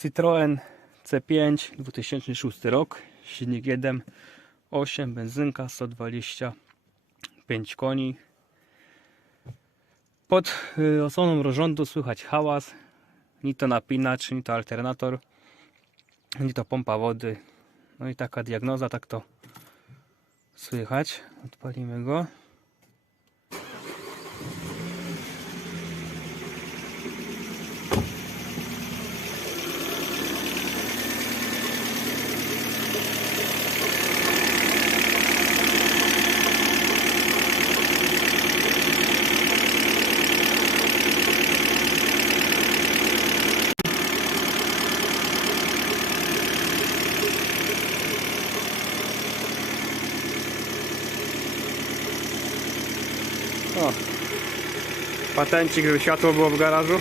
Citroen C5 2006 rok, silnik 1.8, benzynka 125 koni. Pod y, osłoną rozrządu słychać hałas, ni to napinacz, ni to alternator, ni to pompa wody. No i taka diagnoza, tak to słychać. Odpalimy go. O. Patencik, żeby światło było w garażu.